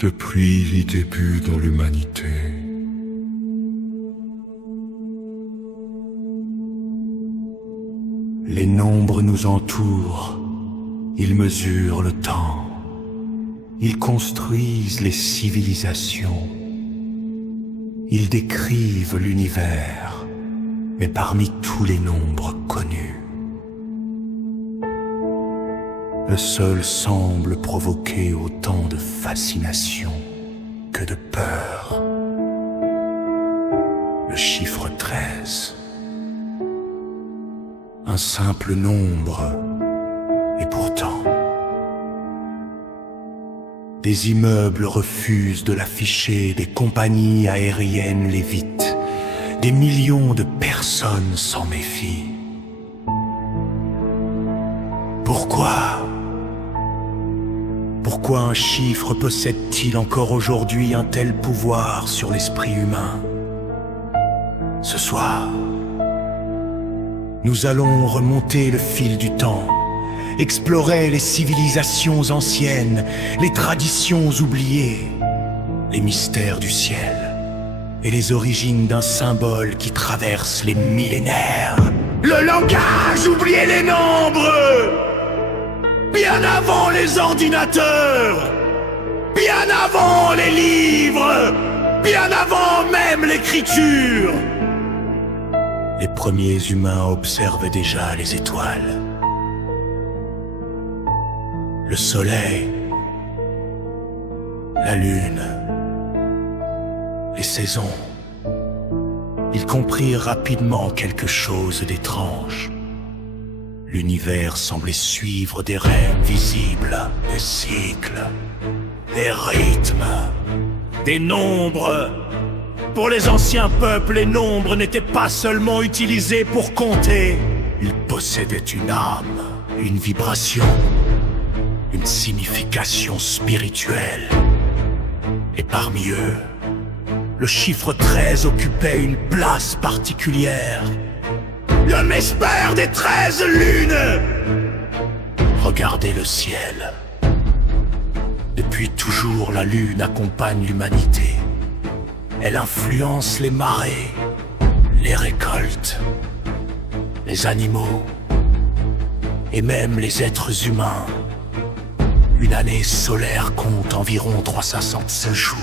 depuis les débuts dans l'humanité. Les nombres nous entourent, ils mesurent le temps, ils construisent les civilisations, ils décrivent l'univers, mais parmi tous les nombres connus, le seul semble provoquer autant de fascination que de peur. Le chiffre 13. Un simple nombre, et pourtant, des immeubles refusent de l'afficher, des compagnies aériennes l'évitent, des millions de personnes s'en méfient. Pourquoi? Pourquoi un chiffre possède-t-il encore aujourd'hui un tel pouvoir sur l'esprit humain? Ce soir, nous allons remonter le fil du temps, explorer les civilisations anciennes, les traditions oubliées, les mystères du ciel et les origines d'un symbole qui traverse les millénaires. Le langage, oubliez les nombres! Bien avant les ordinateurs, bien avant les livres, bien avant même l'écriture. Les premiers humains observent déjà les étoiles, le soleil, la lune, les saisons. Ils comprirent rapidement quelque chose d'étrange. L'univers semblait suivre des règles visibles, des cycles, des rythmes, des nombres. Pour les anciens peuples, les nombres n'étaient pas seulement utilisés pour compter. Ils possédaient une âme, une vibration, une signification spirituelle. Et parmi eux, le chiffre 13 occupait une place particulière. Le mesper des 13 lunes! Regardez le ciel. Depuis toujours, la lune accompagne l'humanité. Elle influence les marées, les récoltes, les animaux et même les êtres humains. Une année solaire compte environ 365 jours.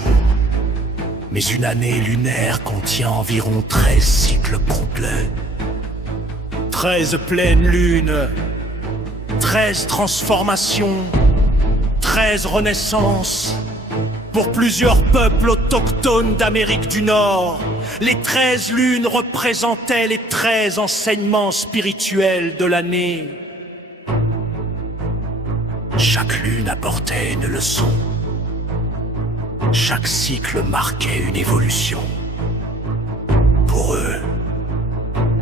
Mais une année lunaire contient environ 13 cycles complets. 13 pleines lunes, 13 transformations, 13 renaissances. Pour plusieurs peuples autochtones d'Amérique du Nord, les 13 lunes représentaient les 13 enseignements spirituels de l'année. Chaque lune apportait une leçon. Chaque cycle marquait une évolution. Pour eux,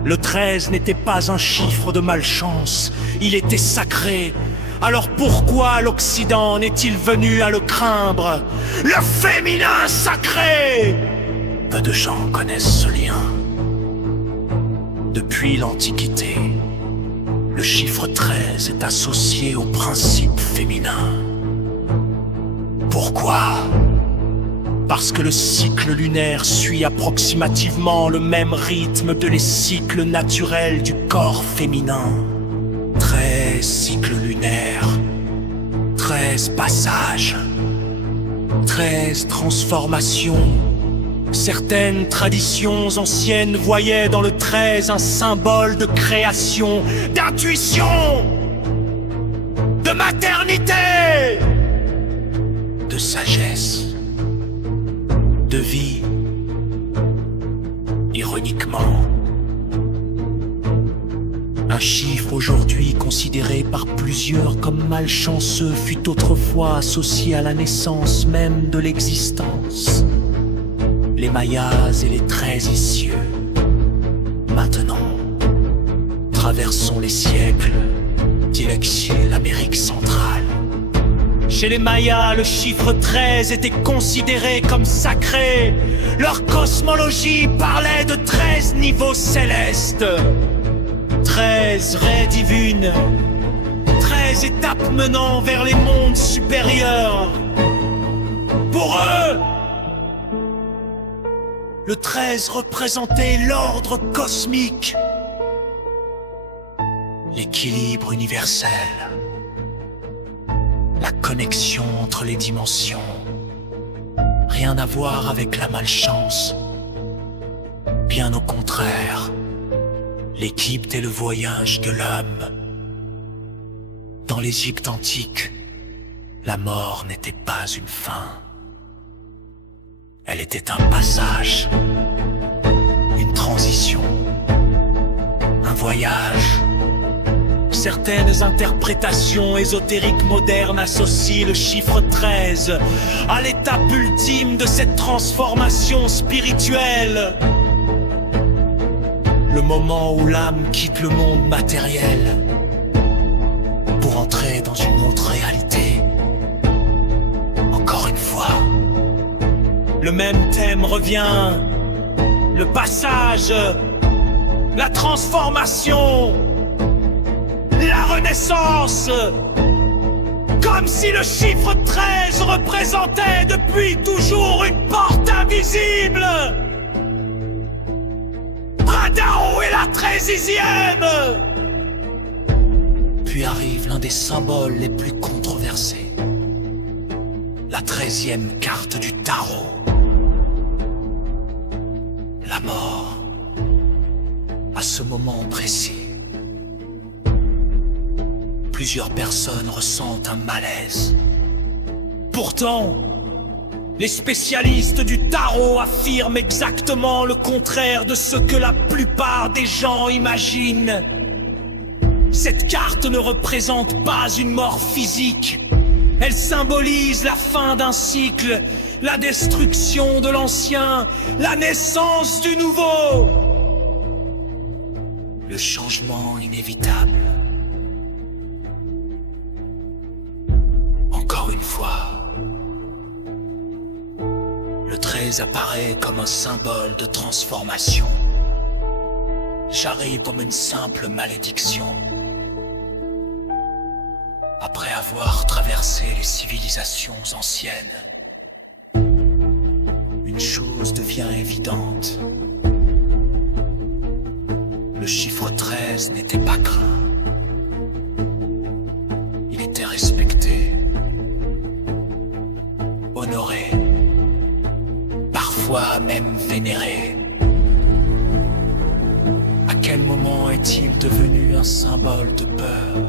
le 13 n'était pas un chiffre de malchance, il était sacré. Alors pourquoi l'Occident n'est-il venu à le craindre? Le féminin sacré! Peu de gens connaissent ce lien. Depuis l'Antiquité, le chiffre 13 est associé au principe féminin. Pourquoi? Parce que le cycle lunaire suit approximativement le même rythme que les cycles naturels du corps féminin. 13 cycles lunaires, 13 passages, 13 transformations. Certaines traditions anciennes voyaient dans le 13 un symbole de création, d'intuition, de maternité, de sagesse, de vie. Ironiquement, un chiffre aujourd'hui considéré par plusieurs comme malchanceux fut autrefois associé à la naissance même de l'existence. Les Mayas et les 13 cieux. Maintenant, traversons les siècles, direction l'Amérique centrale. Chez les Mayas, le chiffre 13 était considéré comme sacré. Leur cosmologie parlait de 13 niveaux célestes. 13 raies divines, 13 étapes menant vers les mondes supérieurs. Pour eux, le 13 représentait l'ordre cosmique, l'équilibre universel, la connexion entre les dimensions. Rien à voir avec la malchance. Bien au contraire, l'équilibre est le voyage de l'homme. Dans l'Égypte antique, la mort n'était pas une fin. Elle était un passage, une transition, un voyage. Certaines interprétations ésotériques modernes associent le chiffre 13 à l'étape ultime de cette transformation spirituelle. Le moment où l'âme quitte le monde matériel pour entrer dans une autre réalité. Encore une fois, le même thème revient. Le passage, la transformation, la renaissance. Comme si le chiffre 13 représentait depuis toujours une porte invisible. Radao est la 13e. Puis arrive l'un des symboles les plus controversés. La 13e carte du tarot. La mort. À ce moment précis, plusieurs personnes ressentent un malaise. Pourtant, les spécialistes du tarot affirment exactement le contraire de ce que la plupart des gens imaginent. Cette carte ne représente pas une mort physique. Elle symbolise la fin d'un cycle, la destruction de l'ancien, la naissance du nouveau. Le changement inévitable. Encore une fois, le 13 apparaît comme un symbole de transformation. J'arrive comme une simple malédiction. Après avoir traversé les civilisations anciennes, une chose devient évidente. Le chiffre 13 n'était pas craint. Il était respecté, honoré, parfois même vénéré. À quel moment est-il devenu un symbole de peur?